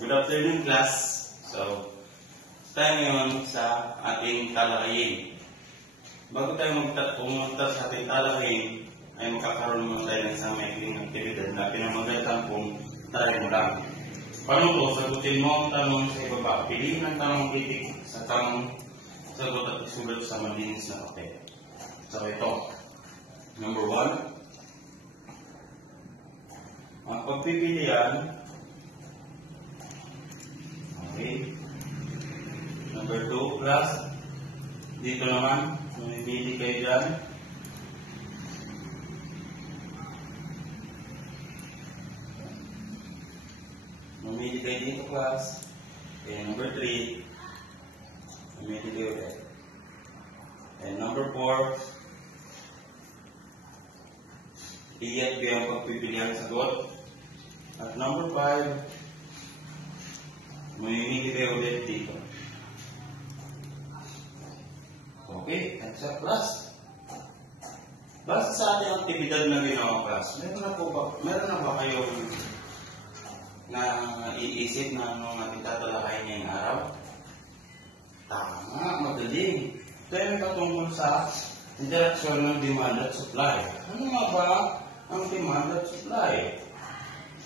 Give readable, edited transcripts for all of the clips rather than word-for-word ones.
Good afternoon, class. So, tayo ngayon sa ating talakayin. Bago tayo pumunta sa ating talakayin, ay magkakaroon naman tayo ng isang maikling aktibidad na pinamagatan kung tayo mo lang. Paano po? Sagutin mo ang tanong sa ibaba. Piliin ang tanong titik sa tamang sagot at isulat sa malinis na papel. So, ito. Number 1. Ang pagpipilian. Okay. Number 2, class. Dito naman, mamimili kayo dyan. Mamili kayo dito, class. Okay, number 3, mamili kayo ulit. And number 4, iyan kayo ang pagpipilian sagot. At number 5, mamimili kayo ulit dito. Okay, that's a class. Basta sa ating aktibidad na ginawa, class, meron na ba kayong na iisip na anong ating tatalakayin ngayong araw? Tama, magaling. Ito ay patungkol sa interaksyon ng demand at supply. Ano nga ba ang demand at supply?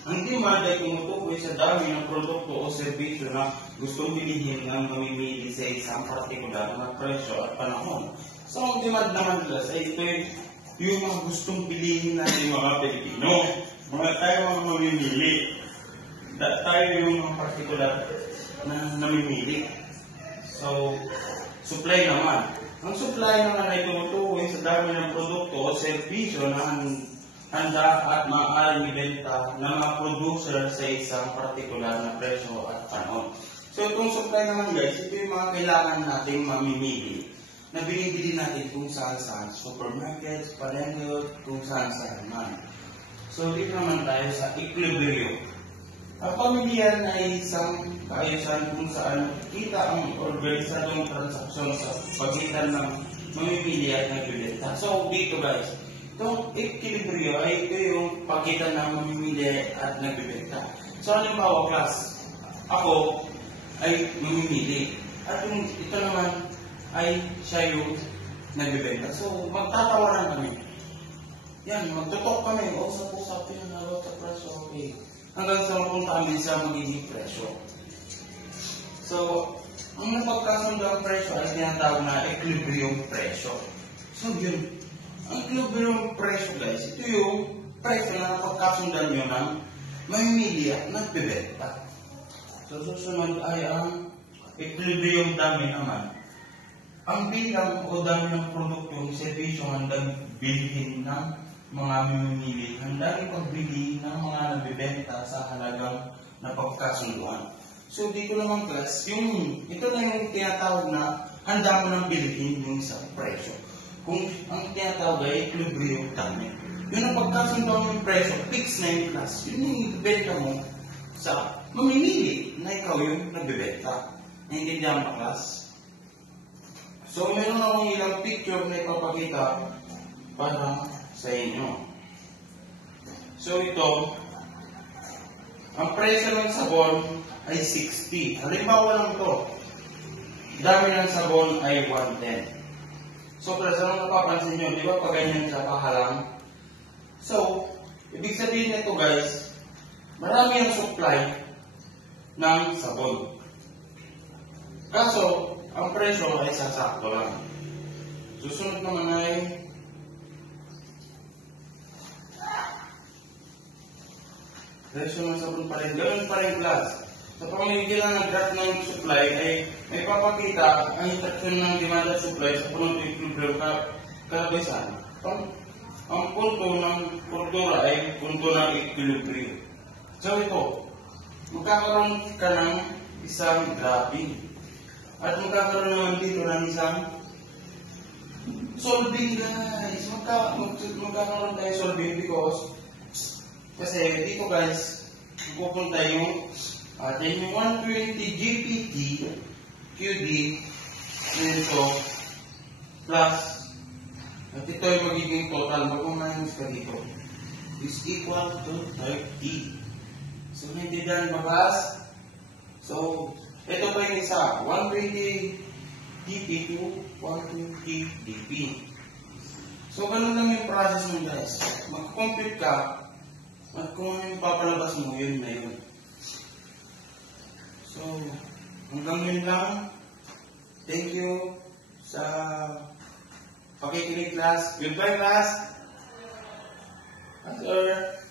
Ang demand ay tumutukoy sa dami ng produkto o serbisyo na gustong bilihin ng mamimili sa isang partikular na presyo at panahon. So, ang demand naman, class, ay ito yung mga gustong bilihin natin mga Pilipino. Mga tayo mga mamimili. Tayo yung mga partikular na namimili. So, supply naman. Ang supply naman ay tumutukoy sa dami ng produkto o serbisyo na handa at maaaring ibenta ng mga producer sa isang partikular na presyo at panahon. So, itong supply naman, guys, ito yung mga kailangan nating mamimili na binibili natin kung saan-saan, supermarkets, palengke, kung saan-saan man. So, dito naman tayo sa equilibrium. Ang pamilihan ay isang kaayusan kung saan kita ang organisadong transaksyon sa pagitan ng mamimili at nagbibenta. So, dito, guys, itong equilibrium ay ito yung pagitan ng mamimili at nagbibenta. So, halimbawa, class, ako ay mamimili. At yung ito naman ay siya yung nagbibenta. So, magtatawaran kami. Yan, magtutok kami. Usap-usap yun, about the presyo. Okay. Hanggang sa mapunta kami sa magiging presyo. So, ang napagkasundang presyo ay tinatawag na equilibrium presyo. So, yun. Ang equilibrium presyo, guys, ito yung presyo na napagkasundan nyo ng mamimili at nagbibenta. So, susunod ay ang equilibrium dami naman. Ang bilang o dami ng produktong servisyo handang bilhin ng mga mamimili, handang ipagbili ng mga nagbibenta sa halagang napagkasunduan. So, dito naman, class, ito na yung tinatawag na handa mo ng bilhin yung isang presyo. Kung ang tinatawag ay equilibrium dami. Yun ang pagkasunduan yung presyo, fix na yung class. Yun yung ibibenta mo sa mamimili na ikaw yung nagbibenta. Naintindihan mo, class? So, meron akong ilang picture na ipapakita para sa inyo. So, ito, ang presyo ng sabon ay 60. Halimbawa lang ito, dami ng sabon ay 110. So, class, anong napapansin nyo? Di ba pag ganyan siya pahalang? So, ibig sabihin nito, guys, marami ang supply ng sabon. Kaso, ang presyo ay sasakto lang. Susunod naman ay presyo ng sabon pa rin. Ganun pa rin, class. Sa pamamagitan ng graph ng supply ay may papakita ang interaksyon ng demand at supply sa punong equilibrium kalabisan. Ang punto ng kultura ay punto ng equilibrium. So ito, magkakaroon ka ng isang graphing. At magkakaroon naman dito ng isang solving, guys. Magkakaroon tayo solving because kasi dito, guys, pupunta yung atin yung 120 GPT QD dito plus at ito ay magiging total. Mag-minus ka dito is equal to 30. So, hindi dyan mabas So, ito pa yung isa, 120 dp to 120 dp. So, ganun lang yung process mo guys. Mag-compute ka, at kung yung papalabas mo, yun na yun. So, hanggang yun lang. Thank you sa pakikinig class. Goodbye class. Bye sir.